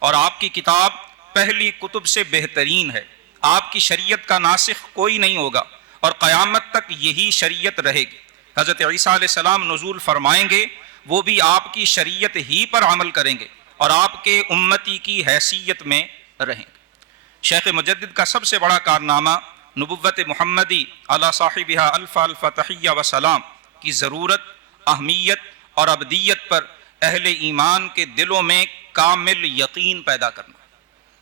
اور آپ کی کتاب پہلی کتب سے بہترین ہے۔ آپ کی شریعت کا ناسخ کوئی نہیں ہوگا، اور قیامت تک یہی شریعت رہے گی۔ حضرت عیسیٰ علیہ السلام نزول فرمائیں گے، وہ بھی آپ کی شریعت ہی پر عمل کریں گے، اور آپ کے امتی کی حیثیت میں رہیں گے۔ شیخ مجدد کا سب سے بڑا کارنامہ نبوت محمدی علی صاحبہا الف الف تحیہ و سلام کی ضرورت، اہمیت اور ابدیت پر اہل ایمان کے دلوں میں کامل یقین پیدا کرنا۔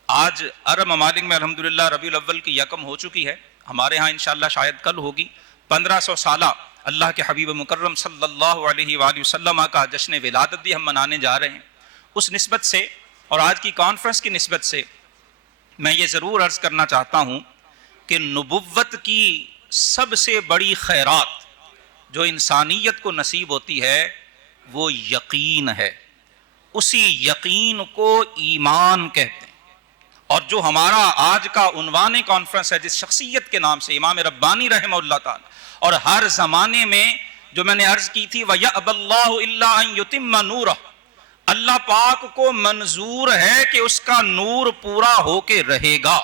آج عرب ممالک میں الحمدللہ ربیع الاول کی یکم ہو چکی ہے، ہمارے ہاں انشاءاللہ شاید کل ہوگی۔ 1500 سالہ اللہ کے حبیب مکرم صلی اللہ علیہ وآلہ وسلم کا جشن ولادت بھی ہم منانے جا رہے ہیں۔ اس نسبت سے اور آج کی کانفرنس کی نسبت سے میں یہ ضرور عرض کرنا چاہتا ہوں کہ نبوت کی سب سے بڑی خیرات جو انسانیت کو نصیب ہوتی ہے وہ یقین ہے۔ اسی یقین کو ایمان کہتے ہیں۔ اور جو ہمارا آج کا عنوان کانفرنس ہے، جس شخصیت کے نام سے امام ربانی رحمہ اللہ تعالی، اور ہر زمانے میں جو میں نے عرض کی تھی وَيَأْبَى اللَّهُ إِلَّا أَن يُتِمَّ نُورَهُ، اللہ پاک کو منظور ہے کہ اس کا نور پورا ہو کے رہے گا۔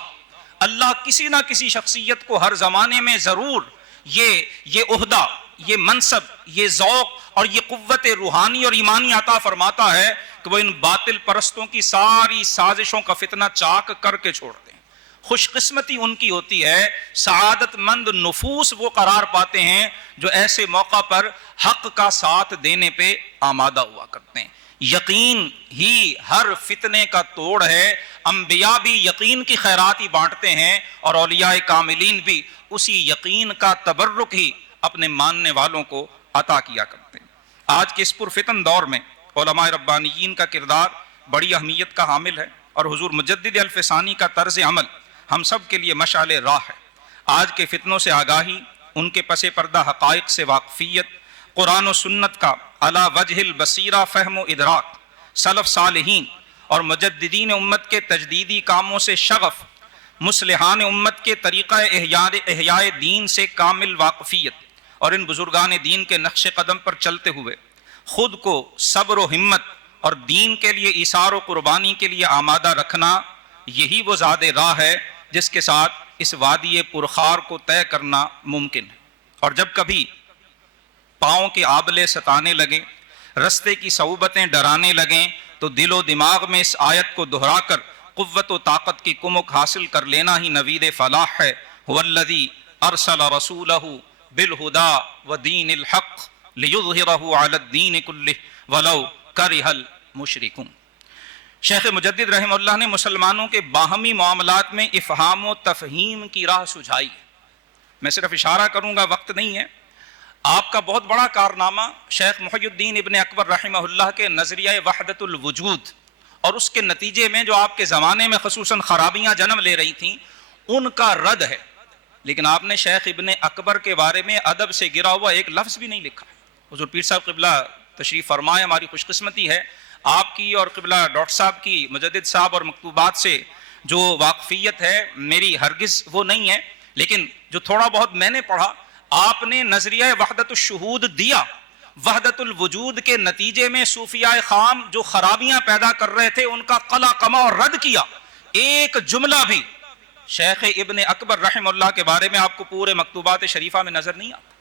اللہ کسی نہ کسی شخصیت کو ہر زمانے میں ضرور یہ عہدہ، یہ منصب، یہ ذوق اور یہ قوت روحانی اور ایمانی عطا فرماتا ہے کہ وہ ان باطل پرستوں کی ساری سازشوں کا فتنہ چاک کر کے چھوڑ دیں۔ خوش قسمتی ان کی ہوتی ہے، سعادت مند نفوس وہ قرار پاتے ہیں جو ایسے موقع پر حق کا ساتھ دینے پہ آمادہ ہوا کرتے ہیں۔ یقین ہی ہر فتنے کا توڑ ہے۔ انبیاء بھی یقین کی خیرات ہی بانٹتے ہیں اور اولیاء کاملین بھی اسی یقین کا تبرک ہی اپنے ماننے والوں کو عطا کیا کرتے ہیں۔ آج کے اس پرفتن دور میں علماء ربانیین کا کردار بڑی اہمیت کا حامل ہے، اور حضور مجدد الف ثانی کا طرز عمل ہم سب کے لیے مشعل راہ ہے۔ آج کے فتنوں سے آگاہی، ان کے پس پردہ حقائق سے واقفیت، قرآن و سنت کا علی وجہ البصیرہ فہم و ادراک، سلف صالحین اور مجددین امت کے تجدیدی کاموں سے شغف، مصلحان امت کے طریقہ احیاء دین سے کامل واقفیت، اور ان بزرگان دین کے نقش قدم پر چلتے ہوئے خود کو صبر و ہمت اور دین کے لیے ایثار و قربانی کے لیے آمادہ رکھنا، یہی وہ زاد راہ ہے جس کے ساتھ اس وادی پرخار کو طے کرنا ممکن ہے۔ اور جب کبھی پاؤں کے آبلے ستانے لگیں، رستے کی صعوبتیں ڈرانے لگیں، تو دل و دماغ میں اس آیت کو دہرا کر قوت و طاقت کی کمک حاصل کر لینا ہی نوید فلاح ہے۔ هو الذی ارسل رسولہ بالہدی ودین الحق لیظہرہ علی الدین کلہ ولو کرہ المشرکون۔ شیخ مجدد رحمہ اللہ نے مسلمانوں کے باہمی معاملات میں افہام و تفہیم کی راہ سجھائی ہے۔ میں صرف اشارہ کروں گا، وقت نہیں ہے۔ آپ کا بہت بڑا کارنامہ شیخ محی الدین ابن اکبر رحمہ اللہ کے نظریہ وحدت الوجود اور اس کے نتیجے میں جو آپ کے زمانے میں خصوصاً خرابیاں جنم لے رہی تھیں ان کا رد ہے۔ لیکن آپ نے شیخ ابن اکبر کے بارے میں ادب سے گرا ہوا ایک لفظ بھی نہیں لکھا۔ حضور پیر صاحب قبلہ تشریف فرمائے، ہماری خوش قسمتی ہے آپ کی اور قبلہ ڈاکٹر صاحب کی مجدد صاحب اور مکتوبات سے جو واقفیت ہے میری ہرگز وہ نہیں ہے، لیکن جو تھوڑا بہت میں نے پڑھا، آپ نے نظریہ وحدت الشہود دیا۔ وحدت الوجود کے نتیجے میں صوفیاء خام جو خرابیاں پیدا کر رہے تھے ان کا قلع قمع اور رد کیا۔ ایک جملہ بھی شیخ ابن اکبر رحمہ اللہ کے بارے میں آپ کو پورے مکتوبات شریفہ میں نظر نہیں آتا۔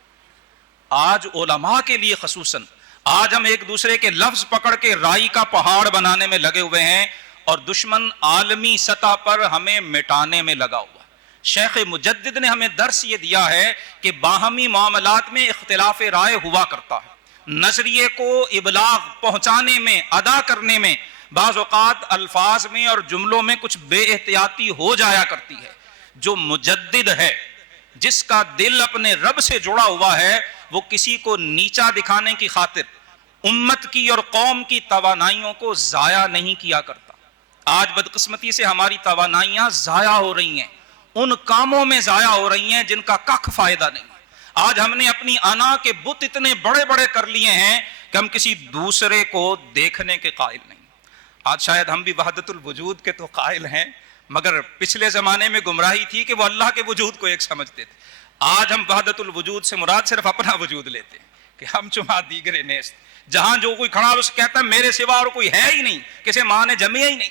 آج علماء کے لیے خصوصاً آج ہم ایک دوسرے کے لفظ پکڑ کے رائی کا پہاڑ بنانے میں لگے ہوئے ہیں، اور دشمن عالمی سطح پر ہمیں مٹانے میں لگا ہوا۔ شیخ مجدد نے ہمیں درس یہ دیا ہے کہ باہمی معاملات میں اختلاف رائے ہوا کرتا ہے، نظریے کو ابلاغ پہنچانے میں، ادا کرنے میں بعض اوقات الفاظ میں اور جملوں میں کچھ بے احتیاطی ہو جایا کرتی ہے۔ جو مجدد ہے، جس کا دل اپنے رب سے جڑا ہوا ہے، وہ کسی کو نیچا دکھانے کی خاطر امت کی اور قوم کی توانائیوں کو ضائع نہیں کیا کرتا۔ آج بدقسمتی سے ہماری توانائیاں ضائع ہو رہی ہیں، ان کاموں میں ضائع ہو رہی ہیں جن کا کخ فائدہ نہیں۔ آج ہم نے اپنی انا کے بت اتنے بڑے بڑے کر لیے ہیں کہ ہم کسی دوسرے کو دیکھنے کے قائل نہیں۔ آج شاید ہم بھی وحدت الوجود کے تو قائل ہیں، مگر پچھلے زمانے میں گمراہی تھی کہ وہ اللہ کے وجود کو ایک سمجھتے تھے۔ آج ہم وحدت الوجود سے مراد صرف اپنا وجود لیتے ہیں کہ ہم چما دیگر نیست، جہاں جو کوئی کھڑا اس کہتا ہے میرے سوا اور کوئی ہے ہی نہیں، کسی ماں نے جمیا ہی نہیں۔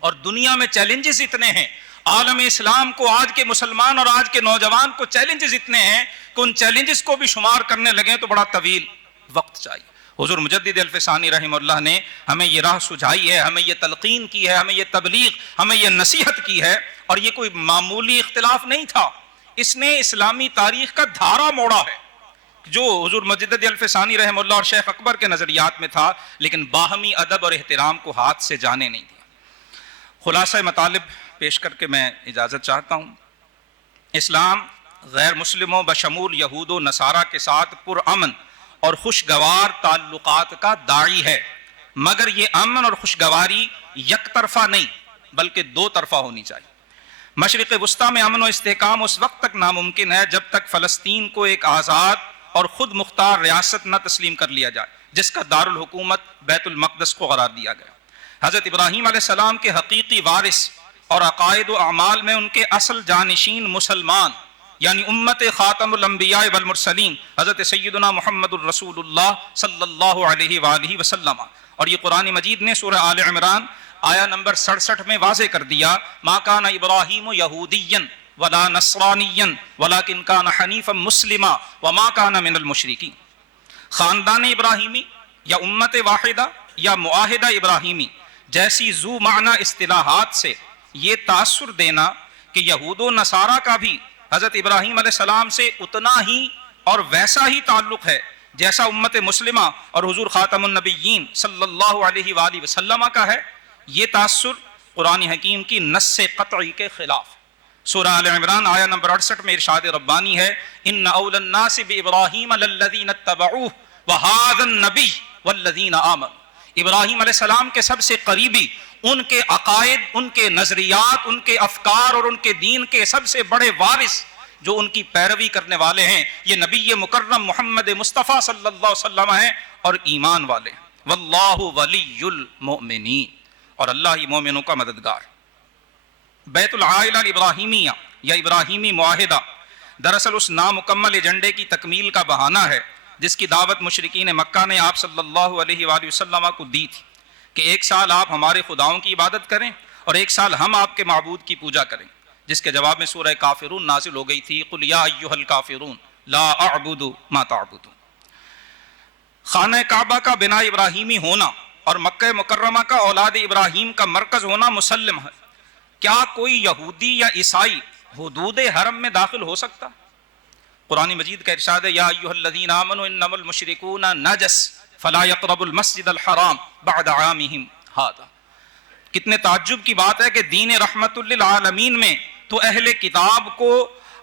اور دنیا میں چیلنجز اتنے ہیں، عالم اسلام کو، آج کے مسلمان اور آج کے نوجوان کو چیلنجز اتنے ہیں کہ ان چیلنجز کو بھی شمار کرنے لگیں تو بڑا طویل وقت چاہیے۔ حضور مجدد الفسانی رحمہ اللہ نے ہمیں یہ راہ سجھائی ہے، ہمیں یہ تلقین کی ہے، ہمیں یہ تبلیغ، ہمیں یہ نصیحت کی ہے، اور یہ کوئی معمولی اختلاف نہیں تھا، اس نے اسلامی تاریخ کا دھارا موڑا ہے جو حضور مجدد الفسانی رحمہ اللہ اور شیخ اکبر کے نظریات میں تھا، لیکن باہمی ادب اور احترام کو ہاتھ سے جانے نہیں دیا۔ خلاصہ مطالب پیش کر کے میں اجازت چاہتا ہوں۔ اسلام غیر مسلموں بشمول یہود و نصارہ کے ساتھ پرامن اور خوشگوار تعلقات کا داعی ہے، مگر یہ امن اور خوشگواری یک طرفہ نہیں بلکہ دو طرفہ ہونی چاہیے۔ مشرق وسطیٰ میں امن و استحکام اس وقت تک ناممکن ہے جب تک فلسطین کو ایک آزاد اور خود مختار ریاست نہ تسلیم کر لیا جائے جس کا دارالحکومت بیت المقدس کو قرار دیا گیا۔ حضرت ابراہیم علیہ السلام کے حقیقی وارث اور عقائد و اعمال میں ان کے اصل جانشین مسلمان یعنی امت خاتم الانبیاء والمرسلین حضرت سیدنا محمد الرسول اللہ صلی اللہ علیہ وآلہ وسلم، اور یہ قرآن مجید نے سورہ آل عمران آیا نمبر 67 میں واضح کر دیا، ما کان ابراہیم یہودیا ولا نصرانیا ولکن کان حنیفا مسلما وما کان من المشرکین۔ خاندان ابراہیمی یا امت واحدہ یا معاہدہ ابراہیمی جیسی ذو معنی اصطلاحات سے یہ تاثر دینا کہ یہود و نصارہ کا بھی حضرت ابراہیم علیہ السلام سے اتنا ہی اور ویسا ہی تعلق ہے جیسا امت مسلمہ اور حضور خاتم النبیین صلی اللہ علیہ وآلہ وسلم کا ہے، یہ تاثر قرآن حکیم کی نص قطعی کے خلاف۔ سورہ آل عمران آیا نمبر 68 میں ارشاد ربانی ہے، ان اول الناس بابراہیم للذین اتبعوہ وہذا النبی والذین آمنوا۔ ابراہیم علیہ السلام کے سب سے قریبی، ان کے عقائد، ان کے نظریات، ان کے افکار اور ان کے دین کے سب سے بڑے وارث جو ان کی پیروی کرنے والے ہیں، یہ نبی مکرم محمد مصطفیٰ صلی اللہ علیہ وسلم ہیں اور ایمان والے ہیں۔ واللہ ولی المؤمنین، اور اللہ ہی مومنوں کا مددگار۔ بیت العائلہ الابراہیمیہ یا ابراہیمی معاہدہ دراصل اس نامکمل ایجنڈے کی تکمیل کا بہانہ ہے جس کی دعوت مشرکین مکہ نے آپ صلی اللہ علیہ وآلہ وسلم کو دی تھی کہ ایک سال آپ ہمارے خداؤں کی عبادت کریں اور ایک سال ہم آپ کے معبود کی پوجا کریں، جس کے جواب میں سورہ کافرون نازل ہو گئی تھی، قل یا ایھا الکافرون لا اعبد ما تعبدون۔ خانہ کعبہ کا بنا ابراہیمی ہونا اور مکہ مکرمہ کا اولاد ابراہیم کا مرکز ہونا مسلم ہے۔ کیا کوئی یہودی یا عیسائی حدود حرم میں داخل ہو سکتا؟ قرآن مجید کا ارشاد ہے، یا ایھا الذین آمنوا انما المشرکون نجس فلا يقربوا المسجد الحرام بعد عامهم ھذا۔ کتنے تعجب کی بات ہے کہ دین رحمت للعالمین میں تو اہل کتاب کو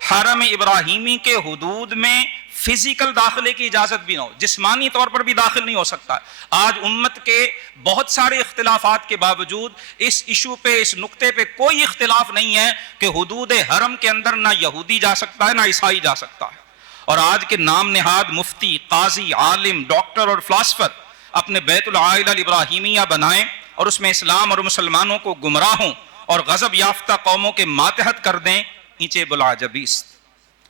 حرم ابراہیمی کے حدود میں فزیکل داخلے کی اجازت بھی نہ ہو، جسمانی طور پر بھی داخل نہیں ہو سکتا۔ آج امت کے بہت سارے اختلافات کے باوجود اس ایشو پہ، اس نقطے پہ کوئی اختلاف نہیں ہے کہ حدود حرم کے اندر نہ یہودی جا سکتا ہے نہ عیسائی جا سکتا ہے۔ اور آج کے نام نہاد مفتی، قاضی، عالم، ڈاکٹر اور فلاسفر اپنے بیت العائلہ الابراہیمیہ بنائیں اور اس میں اسلام اور مسلمانوں کو گمراہوں اور غضب یافتہ قوموں کے ماتحت کر دیں، اینچے بالعجبیست۔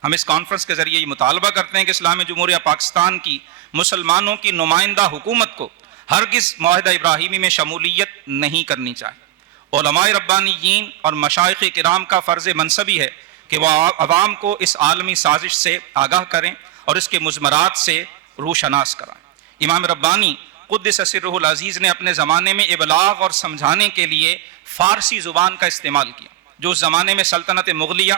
ہم اس کانفرنس کے ذریعے یہ مطالبہ کرتے ہیں کہ اسلامی جمہوریہ پاکستان کی مسلمانوں کی نمائندہ حکومت کو ہرگز معاہدہ ابراہیمی میں شمولیت نہیں کرنی چاہیے۔ علماء ربانیین اور مشائخ کرام کا فرض منصبی ہے کہ وہ عوام کو اس عالمی سازش سے آگاہ کریں اور اس کے مضمرات سے روشناس کرائیں۔ امام ربانی قدس سرہ العزیز نے اپنے زمانے میں ابلاغ اور سمجھانے کے لیے فارسی زبان کا استعمال کیا، جو اس زمانے میں سلطنت مغلیہ،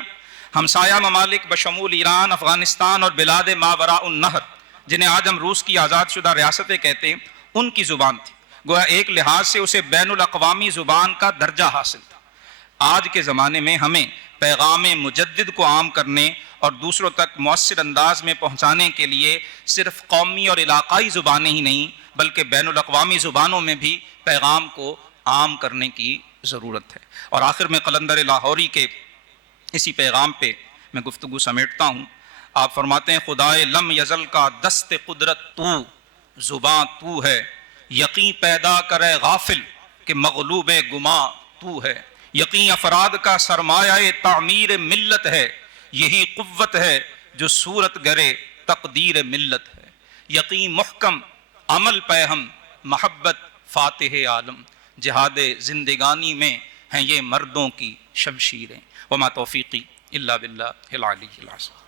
ہمسایہ ممالک بشمول ایران، افغانستان اور بلاد ماوراء النہر، جنہیں آج ہم روس کی آزاد شدہ ریاستیں کہتے ہیں، ان کی زبان تھی۔ گویا ایک لحاظ سے اسے بین الاقوامی زبان کا درجہ حاصل تھا۔ آج کے زمانے میں ہمیں پیغام مجدد کو عام کرنے اور دوسروں تک مؤثر انداز میں پہنچانے کے لیے صرف قومی اور علاقائی زبانیں ہی نہیں بلکہ بین الاقوامی زبانوں میں بھی پیغام کو عام کرنے کی ضرورت ہے۔ اور آخر میں قلندر لاہوری کے اسی پیغام پہ میں گفتگو سمیٹتا ہوں۔ آپ فرماتے ہیں، خدائے لم یزل کا دست قدرت تو، زباں تو ہے، یقین پیدا کرے غافل کہ مغلوب گماں تو ہے، یقین افراد کا سرمایہ تعمیر ملت ہے، یہی قوت ہے جو صورت گرے تقدیر ملت ہے، یقین محکم عمل پہ ہم محبت فاتح عالم، جہاد زندگانی میں ہیں یہ مردوں کی شمشیریں، وما توفیقی الا باللہ العلی العظیم۔